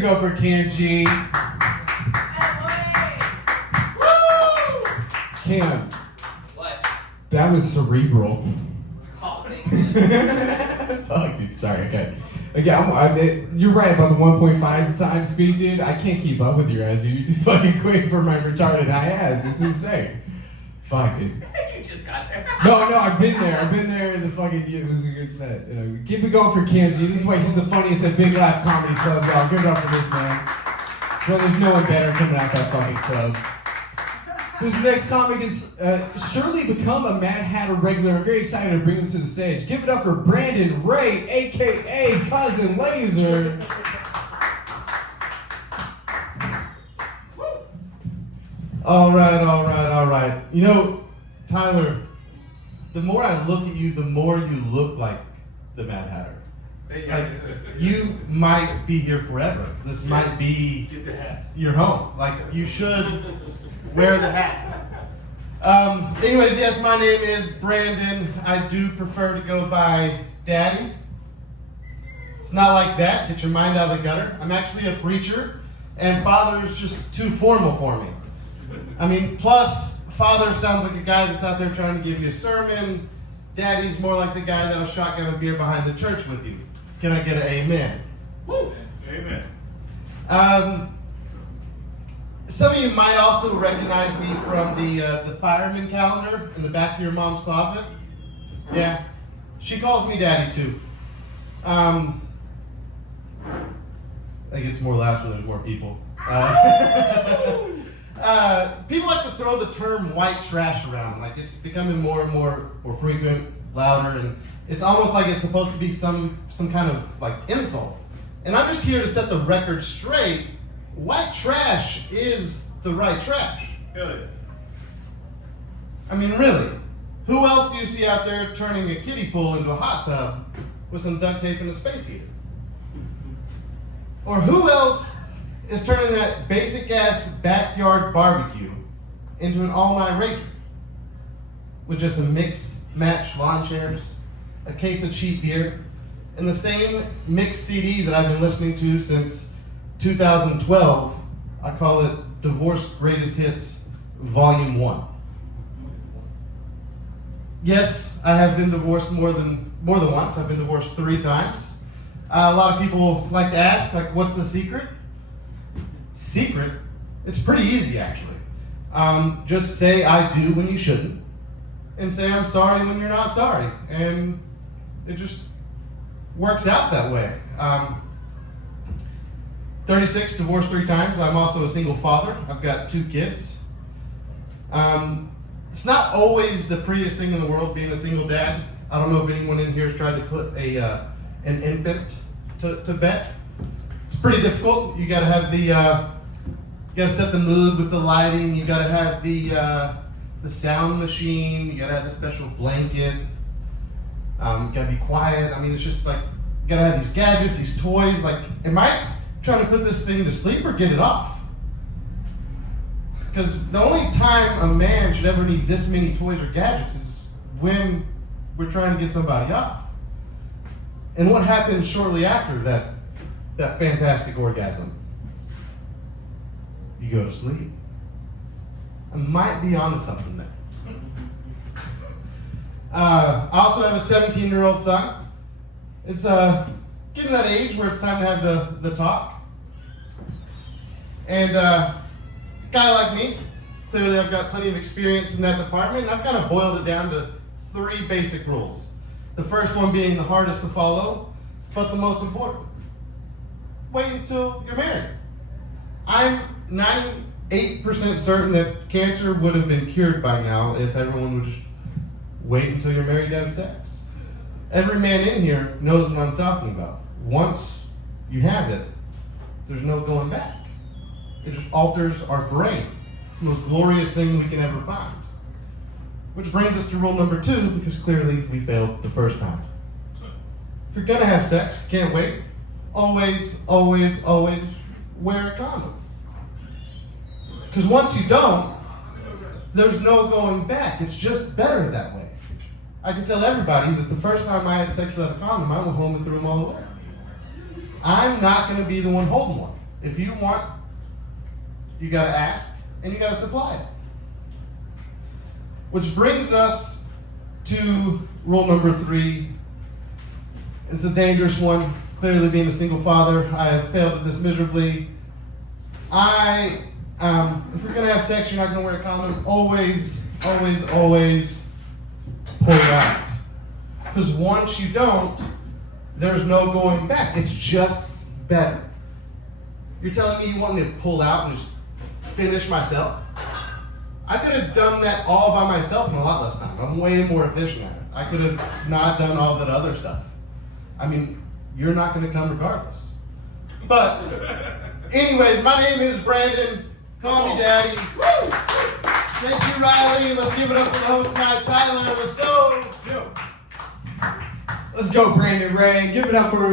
Go for Cam G. Woo! Cam. What? That was cerebral. Oh, thanks. Fuck, dude. Sorry. Okay. Again, you're right about the 1.5 times speed, dude. I can't keep up with your ass. You're too fucking quick for my retarded high ass. It's insane. Fuck, dude. You just got there. No, I've been there. In the fucking. It was a good set. Keep it going for Cam G. This is why he's the funniest at Big Laugh Comedy Club, y'all. Give it up for this man. So there's no one better coming out that fucking club. This next comic has surely become a Mad Hatter regular. I'm very excited to bring him to the stage. Give it up for Brandon Ray, a.k.a. Cousin Laser. All right. You know, Tyler, the more I look at you, the more you look like the Mad Hatter. Like, you might be here forever. This might be your home. Like, you should wear the hat. Anyways, yes, my name is Brandon. I do prefer to go by Daddy. It's not like that. Get your mind out of the gutter. I'm actually a preacher, and father is just too formal for me. I mean, plus, father sounds like a guy that's out there trying to give you a sermon. Daddy's more like the guy that'll shotgun a beer behind the church with you. Can I get an amen? Woo! Amen. Some of you might also recognize me from the fireman calendar in the back of your mom's closet. Yeah, she calls me Daddy too. I think it's more laughs when there's more people. People like to throw the term white trash around, like it's becoming more and more frequent, louder, and it's almost like it's supposed to be some kind of like insult. And I'm just here to set the record straight. White trash is the right trash. Hell yeah. I mean, really. Who else do you see out there turning a kiddie pool into a hot tub with some duct tape and a space heater? Or who else is turning that basic ass backyard barbecue into an all-night rager with just a mix match lawn chairs, a case of cheap beer, and the same mixed CD that I've been listening to since 2012. I call it Divorce Greatest Hits Volume 1. Yes, I have been divorced more than once. I've been divorced 3 times. A lot of people like to ask, like, what's the secret? Secret? It's pretty easy, actually. Just say I do when you shouldn't, and say I'm sorry when you're not sorry, and it just works out that way. 36, divorced 3 times. I'm also a single father. I've got 2 kids. It's not always the prettiest thing in the world being a single dad. I don't know if anyone in here has tried to put an infant to bed. It's pretty difficult. You gotta have you gotta set the mood with the lighting. You gotta have the sound machine. You gotta have the special blanket. You gotta be quiet. I mean, it's just like, you gotta have these gadgets, these toys. Like, am I trying to put this thing to sleep or get it off? Because the only time a man should ever need this many toys or gadgets is when we're trying to get somebody off. And what happens shortly after that fantastic orgasm? You go to sleep. I might be onto something there. I also have a 17-year-old son. It's getting that age where it's time to have the talk. And a guy like me, clearly I've got plenty of experience in that department, and I've kind of boiled it down to 3 basic rules. The first one being the hardest to follow, but the most important. Wait until you're married. I'm 98% certain that cancer would have been cured by now if everyone would just wait until you're married to have sex. Every man in here knows what I'm talking about. Once you have it, there's no going back. It just alters our brain. It's the most glorious thing we can ever find. Which brings us to rule number 2, because clearly we failed the first time. If you're gonna have sex, can't wait, always wear a condom. Because once you don't, there's no going back. It's just better that way. I can tell everybody that the first time I had sex without a condom, I went home and threw them all away. I'm not going to be the one holding one. If you want, you gotta ask and you gotta supply it. Which brings us to rule number 3. It's a dangerous one. Clearly, being a single father, I have failed at this miserably. If you're gonna have sex, you're not gonna wear a condom. Always, always, always pull it out. Because once you don't, there's no going back. It's just better. You're telling me you want me to pull out and just finish myself? I could have done that all by myself in a lot less time. I'm way more efficient at it. I could have not done all that other stuff. I mean, you're not going to come regardless. But, anyways, my name is Brandon. Call me Daddy. Woo! Thank you, Riley. Let's give it up for the host tonight, Tyler. Let's go. Let's go, Brandon Ray. Give it up for him.